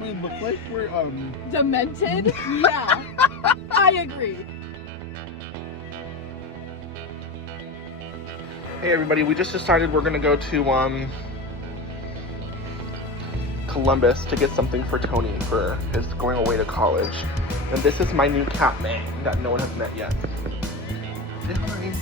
We look like we're demented? Yeah. I agree. Hey everybody, we just decided we're gonna go to Columbus to get something for Tony for his going away to college. And this is my new cat, May, that no one has met yet. Say hi.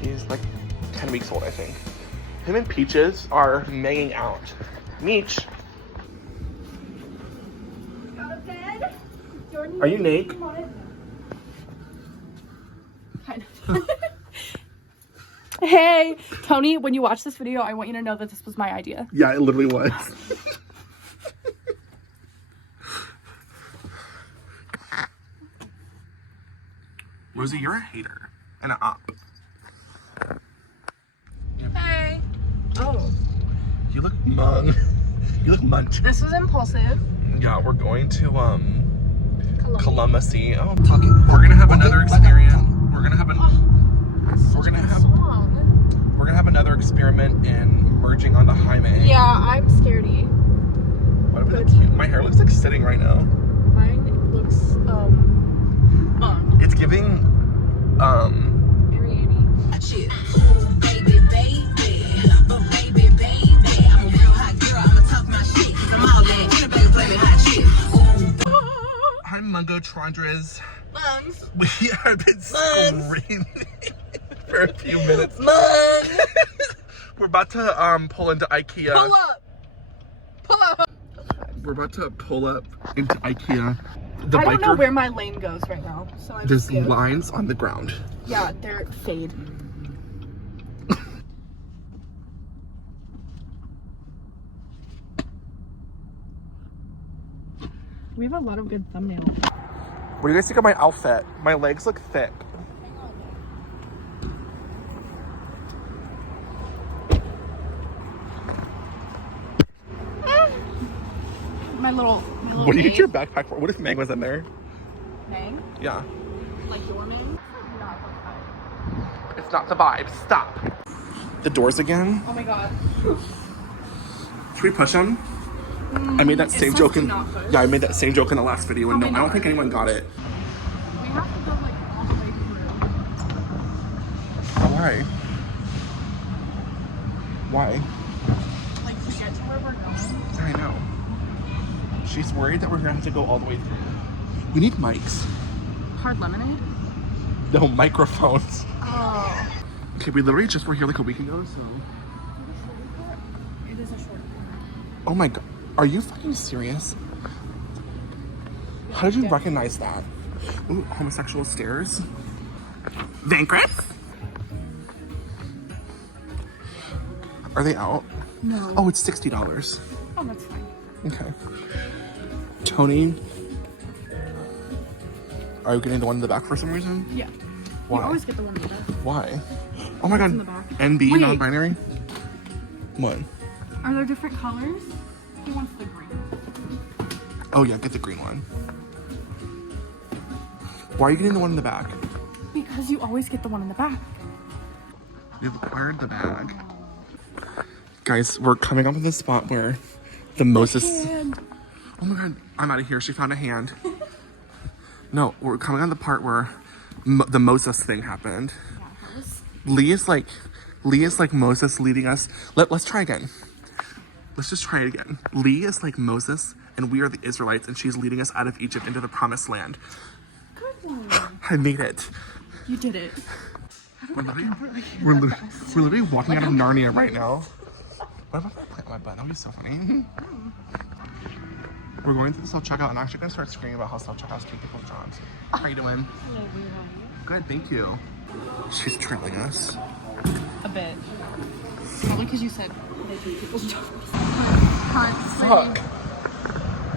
He's like 10 weeks old, I think. Him and Peaches are hanging out. Meech. Got a bed? Jordan, Are you naked? Kind of. Hey, Tony, when you watch this video, I want you to know that this was my idea. Yeah, it literally was. Rosie, you're a hater and an op. Hey. Oh. You look you look munched. This was impulsive. Yeah, we're going to Columbus. Oh, we're gonna have another experience. We're gonna have another experiment in merging on the highway. Yeah, I'm scaredy. What about that cute? My hair looks like sitting right now. Mine looks It's giving Ariane. Shit. Oh, baby, baby. Oh, baby, baby. I'm a real hot girl. I'ma talk my shit. Cause I'm all that. In the bag of flaming hot shit. Oh. I'm Mungo Trondras. Lungs. We have been screaming for a few minutes. Lungs. We're about to pull into IKEA. Pull up. Pull up. We're about to pull up into IKEA. I don't know where my lane goes right now, so I'm There's scared. lines on the ground. Yeah, they're fade. We have a lot of good thumbnails. What do you guys think of my outfit? My legs look thick. My little What do you get your backpack for? What if Meg was in there? Mang? Yeah. Like your Mang? It's not the vibe. Stop. The doors again. Oh my god. Should we push them? I made that same joke in. not push. Yeah, I made that same joke in the last video, and no, I Probably don't not. think anyone got it. We have to go like all the way through. Why? Why? Like to get to where we're going. I know. She's worried that we're gonna have to go all the way through. We need mics. Hard lemonade? No, microphones. Oh. Okay, we literally just were here like a week ago, so. It is a short. Oh my god. Are you fucking serious? How did you recognize that? Ooh, homosexual stairs. Vancrest? Are they out? No. Oh, it's $60. Oh, that's fine. Okay. Tony, are you getting the one in the back for some reason? Yeah. Why? You always get the one in the back. Why? Oh my What's in god. the back? NB, Wait. non-binary? What? Are there different colors? He wants the green. Oh yeah, get the green one. Why are you getting the one in the back? Because you always get the one in the back. We've acquired the bag. Guys, we're coming up with this spot where the Moses... And Oh my god, I'm out of here. She found a hand. No, we're coming on the part where the Moses thing happened. Lee is like Moses leading us. Let's try again. Let's just try it again. Lee is like Moses, and we are the Israelites, and she's leading us out of Egypt into the promised land. good one. I made it. You did it. We're literally walking out of Narnia right now. What if I plant my butt? That would be so funny. We're going through the self-checkout, and I'm actually going to start screaming about how self-checkouts take people's jobs. How you doing? Good, thank you. She's trailing us. A bit. Probably because you said they take people's jobs. Fuck.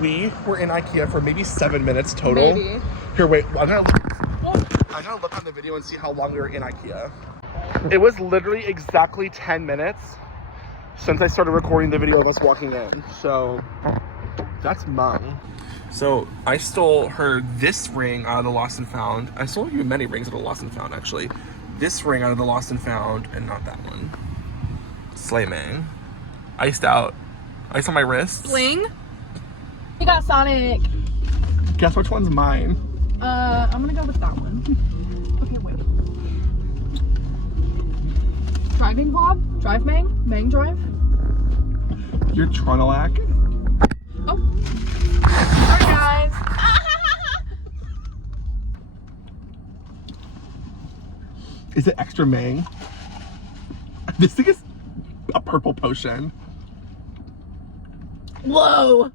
We were in IKEA for maybe 7 minutes total. Maybe. Here, wait. I'm gonna look on the video and see how long we were in IKEA. It was literally exactly 10 minutes since I started recording the video of us walking in. So that's mung. So I stole her this ring out of the Lost and Found. I stole you many rings out of the Lost and Found, actually. This ring out of the Lost and Found, and not that one. Slayming. Iced out. Ice on my wrists. Bling. We got Sonic. Guess which one's mine? I'm gonna go with that one. Okay, wait. Driving vlog? Drive Mang? Mang drive? Your Tronalac. Oh. Sorry, guys. Is it extra Mang? This thing is a purple potion. Whoa.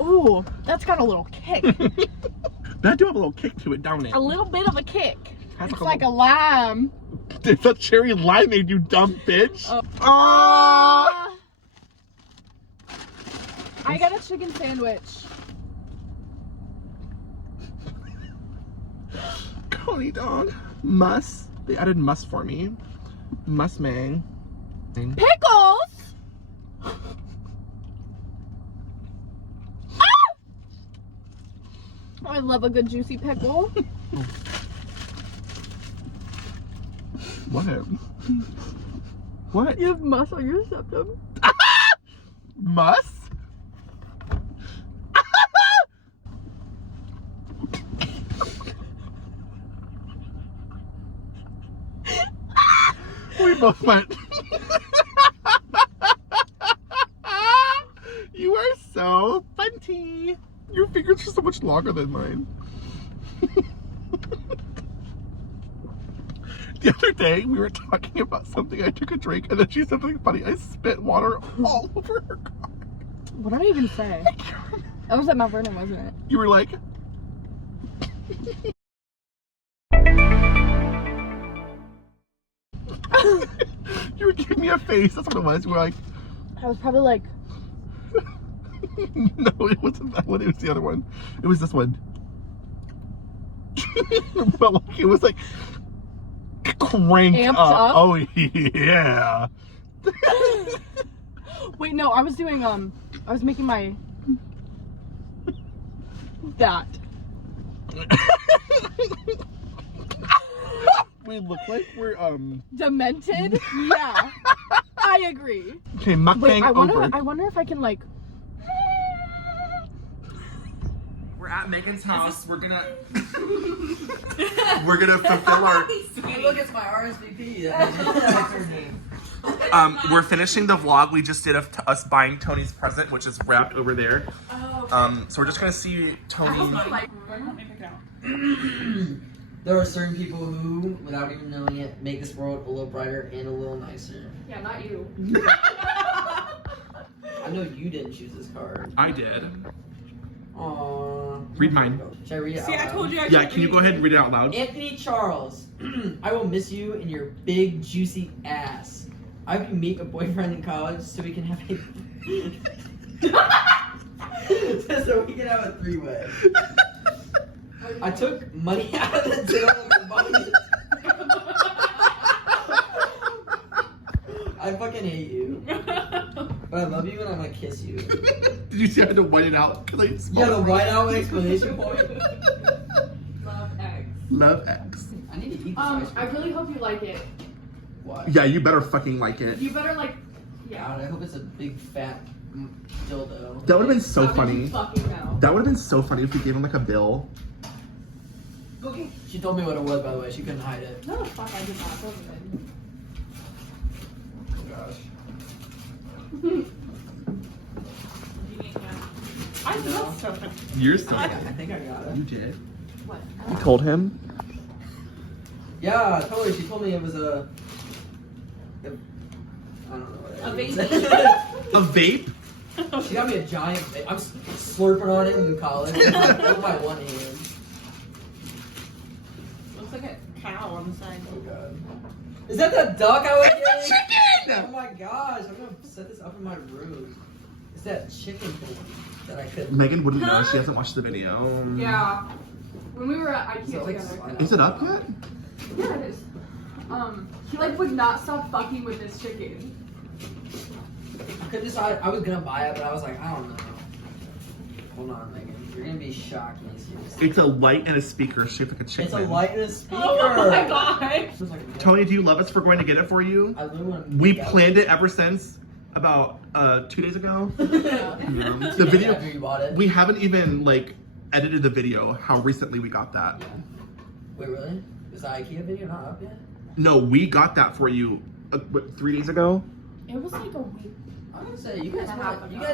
Ooh, that's got a little kick. That do have a little kick to it, don't it? A little bit of a kick. That's It's like a lime. It's a cherry limeade, you dumb bitch. Oh. Ah! I got a chicken sandwich. Coney dog. Muss. They added muss for me. Muss Mang. Pickles? I love a good juicy pickle. What? What? You have muss on your septum. Muss? We both went. You are so funny. Your fingers are so much longer than mine. The other day, we were talking about something. I took a drink, and then she said something funny. I spit water all over her car. What did I even say? That was at Mount Vernon, wasn't it? You were like... You were giving me a face. That's what it was. You were like... I was probably like... No, it wasn't that one. It was the other one. It was this one. But like, it was like... cranked Amped up. up? Oh, yeah. Wait, no, I was doing, I was making my... that. We look like we're, Demented? Yeah. I agree. Okay, mukbang Wait, over. I wonder if I can, like... We're at Megan's house. We're gonna... We're gonna fulfill our... Look, it's my RSVP. We're finishing the vlog we just did of us buying Tony's present, which is wrapped over there. Oh, okay. So we're just gonna see Tony. There are certain people who, without even knowing it, make this world a little brighter and a little nicer. Yeah, not you. I know you didn't choose this card. I did. Aww. Read mine. Should I read it out See, I loud? told you I Yeah, can you go ahead and read it out loud? Anthony Charles, I will miss you and your big juicy ass. I hope you meet a boyfriend in college so we can have a so we can have a three-way. I took money out of the till of the money. I fucking hate you. But I love you and I'm gonna kiss you. Did you see I had to white it out? Cause I Yeah, the whiteout explanation point. Love eggs. Love X. I need to eat this ice I cream. really hope you like it. Why? Yeah, you better fucking like it. You better like... Yeah. God, I hope it's a big fat dildo. That would have been so How did you funny. fucking know? That would have been so funny if we gave him like a bill. Okay. She told me what it was, by the way. She couldn't hide it. No, fuck, I did not. That wasn't Oh gosh. I No. love stuff. You're so. I think I got it. You did. What? You told him. Yeah, totally. She told me it was a I don't know what A it is. A vape. She got me a giant vape. I'm slurping on it in college with my one hand. Looks like a cow on the side. Oh god. Is that the duck I was getting? Chicken. Oh my gosh, I'm gonna set this up in my room. It's that chicken thing that I couldn't. Megan wouldn't know. She hasn't watched the video. Yeah. When we were at IKEA So, like, together. slide Is it up yet? Yeah, it is. He like would not stop fucking with this chicken. I couldn't decide. I was gonna buy it, but I was like, I don't know. Hold on, Megan. You're gonna be shocked when you see this. It's a light and a speaker shaped like a chicken. It's a light and a speaker. Oh my god. This is like a- Tony, do you love us for going to get it for you? I literally want to We planned it ever since about 2 days ago. The video. After you bought it. We haven't even like edited the video. How recently we got that? Yeah. Wait, really? Is the IKEA video not up yet? No, we got that for you. What, 3 days ago? It was like a week. I'm gonna say you guys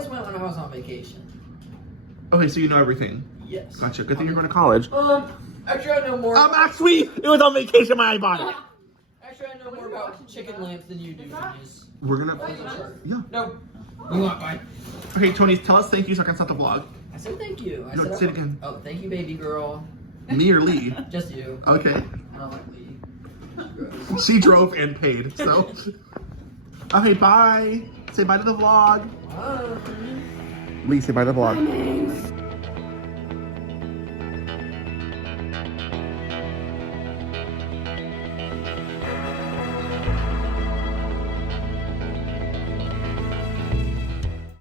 went when I was on vacation. Okay, so you know everything. Yes. Gotcha. Good thing you're going to college. Actually, I know more. Actually, it was on vacation when I bought it. Actually, I know more about chicken lamps than you do. Genius. We're gonna. Yeah. No. Move on, bye. Okay, Tony, tell us thank you so I can start the vlog. I said thank you. I No, said say it again. Oh, thank you, baby girl. Me or Lee? Just you. Okay. I don't like Lee. Gross. She drove and paid, so. Okay, bye. Say bye to the vlog. Bye. Lee, say bye to the vlog.